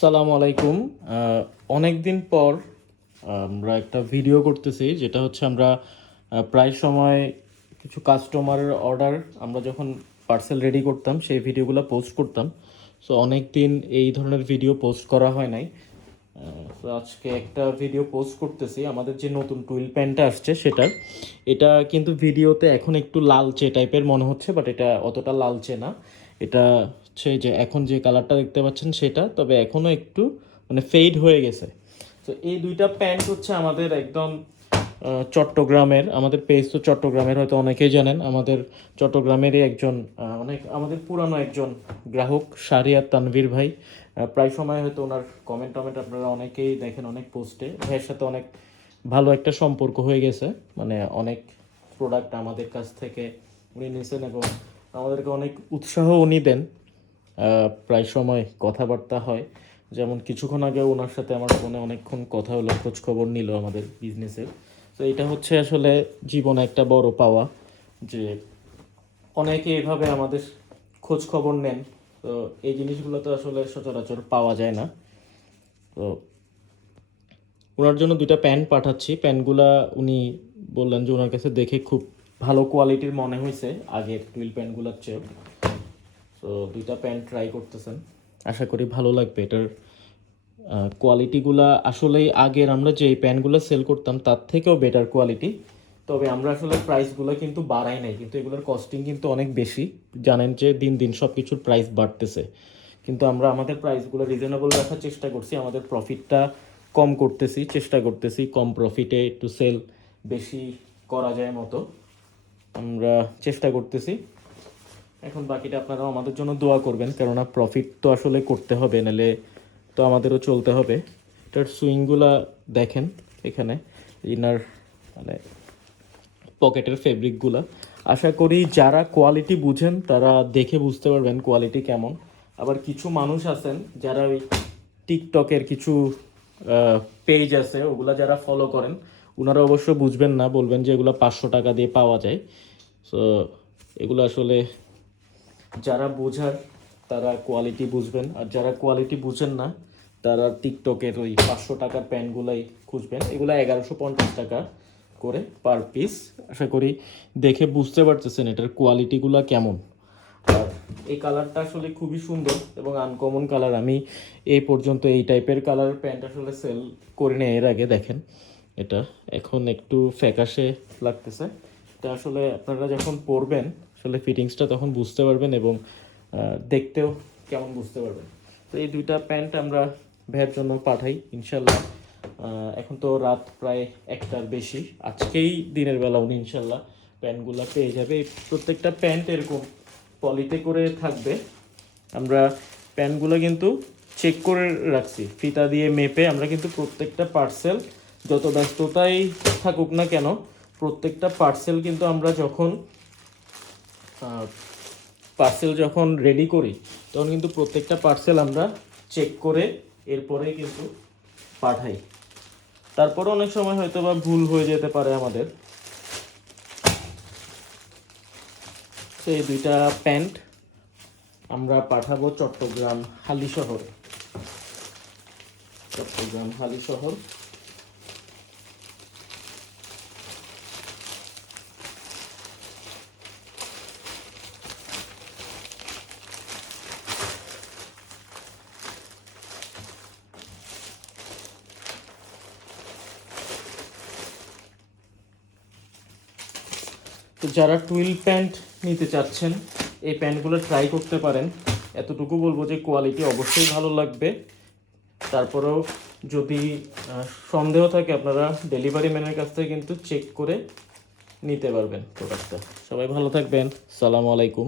সালামু আলাইকুম। অনেক দিন পর আমরা একটা ভিডিও করতেছি, যেটা হচ্ছে আমরা প্রায় সময় কিছু কাস্টমারের অর্ডার আমরা যখন পার্সেল রেডি করতাম সেই ভিডিওগুলো পোস্ট করতাম। সো অনেক দিন এই ধরনের ভিডিও পোস্ট করা হয় নাই। তো আজকে একটা ভিডিও পোস্ট করতেছি আমাদের যে নতুন টুইল প্যান্টটা আসছে সেটার। এটা কিন্তু ভিডিওতে এখন একটু লালচে টাইপের মনে হচ্ছে, বাট এটা অতটা লালচে না। এটা হচ্ছে যে এখন যে কালারটা দেখতে পাচ্ছেন সেটা, তবে এখনও একটু মানে ফেড হয়ে গেছে। তো এই দুইটা প্যান্ট হচ্ছে আমাদের একদম চট্টগ্রামের, আমাদের পেজ তো চট্টগ্রামের, হয়তো অনেকেই জানেন। আমাদের চট্টগ্রামেরই একজন অনেক আমাদের পুরানো একজন গ্রাহক শাহরিয়ার তানভীর ভাই। প্রায় সময় হয়তো ওনার কমেন্ট টমেন্ট আপনারা অনেকেই দেখেন, অনেক পোস্টে ভাইয়ের সাথে অনেক ভালো একটা সম্পর্ক হয়ে গেছে। মানে অনেক প্রোডাক্ট আমাদের কাছ থেকে উনি নিয়েছেন এবং আমাদেরকে অনেক উৎসাহ উনি দেন। প্রায় সময় কথাবার্তা হয়, যেমন কিছুক্ষণ আগে ওনার সাথে আমার ফোনে অনেকক্ষণ কথা হলো, খোঁজ খবর নিল আমাদের বিজনেসের। তো এটা হচ্ছে আসলে জীবনে একটা বড় পাওয়া, যে অনেকে এভাবে আমাদের খোঁজ খবর নেন। তো এই জিনিসগুলো তো আসলে সচরাচর পাওয়া যায় না। তো ওনার জন্য দুইটা প্যান্ট পাঠাচ্ছি। প্যান্টগুলা উনি বললেন যে ওনার কাছে দেখে খুব ভালো কোয়ালিটির মনে হয়েছে আগের টুইল প্যান্টগুলোর চেয়ে। তো দুইটা প্যান্ট ট্রাই করতেছেন, আশা করি ভালো লাগবে। এটার কোয়ালিটিগুলা আসলেই আগের আমরা যে প্যান্টগুলো সেল করতাম তার থেকেও বেটার কোয়ালিটি। তবে আমরা আসলে প্রাইসগুলো কিন্তু বাড়াই নাই, কিন্তু এগুলোর কস্টিং কিন্তু অনেক বেশি। জানেন যে দিন দিন সব কিছুর প্রাইস বাড়তেছে, কিন্তু আমরা আমাদের প্রাইসগুলো রিজনেবল রাখার চেষ্টা করছি। আমাদের প্রফিটটা কম করতেছি, চেষ্টা করতেছি কম প্রফিটে একটু সেল বেশি করা যায় মতো আমরা চেষ্টা করতেছি। এখন বাকিটা আপনারাও আমাদের জন্য দোয়া করবেন, কেননা প্রফিট তো আসলে করতে হবে, নাহলে তো আমাদেরও চলতে হবে। এটার সুইংগুলা দেখেন, এখানে ইনার মানে পকেটের ফেব্রিকগুলা। আশা করি যারা কোয়ালিটি বুঝেন তারা দেখে বুঝতে পারবেন কোয়ালিটি কেমন। আবার কিছু মানুষ আছেন যারা ওই টিকটকের কিছু পেজ আছে, ওগুলা যারা ফলো করেন, ওনারা অবশ্য বুঝবেন না, বলবেন যে এগুলো 500 টাকা দিয়ে পাওয়া যায়। সো এগুলো আসলে যারা বোঝার তারা কোয়ালিটি বুঝবেন, আর যারা কোয়ালিটি বুঝেন না তারা টিকটকের ওই 500 টাকার প্যান্টগুলাই খুঁজবেন। এগুলো 1150 টাকা করে পার পিস। আশা করি দেখে বুঝতে পারতেছেন এটার কোয়ালিটিগুলো কেমন। আর এই কালারটা আসলে খুবই সুন্দর এবং আনকমন কালার। আমি এই পর্যন্ত এই টাইপের কালার প্যান্ট আসলে সেল করি না এর আগে। দেখেন এটা এখন একটু ফ্যাকাশে লাগতেছে। এটা আসলে আপনারা যখন পরবেন আসলে ফিটিংসটা তখন বুঝতে পারবেন এবং দেখতেও কেমন বুঝতে পারবেন। তো এই দুইটা প্যান্ট আমরা ভাইয়ের জন্য পাঠাই ইনশাল্লাহ। এখন তো রাত প্রায় 1টার বেশি, আজকেই দিনের বেলা উনি ইনশাল্লাহ প্যান্টগুলো পেয়ে যাবে। প্রত্যেকটা প্যান্ট এরকম পলিতে করে থাকবে। আমরা প্যান্টগুলো কিন্তু চেক করে রাখছি ফিতা দিয়ে মেপে। আমরা কিন্তু প্রত্যেকটা পার্সেল, যত ব্যস্ততাই থাকুক না কেন, প্রত্যেকটা পার্সেল কিন্তু আমরা যখন রেডি করি তখন কিন্তু প্রত্যেকটা পার্সেল আমরা চেক করে এরপরে কিন্তু পাঠাই। তারপরে অনেক সময় হয়তো বা ভুল হয়ে যেতে পারে আমাদের। তো এই দুইটা প্যান্ট আমরা পাঠাবো চট্টগ্রাম হালিশহর। চট্টগ্রাম হালিশহর। তো যারা টুইল প্যান্ট নিতে চাচ্ছেন এই প্যান্টগুলো ট্রাই করতে পারেন। এতটুকু বলবো যে কোয়ালিটি অবশ্যই ভালো লাগবে। তারপরেও যদি সন্দেহ থাকে আপনারা ডেলিভারি ম্যানের কাছ থেকে কিন্তু চেক করে নিতে পারবেন প্রোডাক্টটা। সবাই ভালো থাকবেন। সালামু আলাইকুম।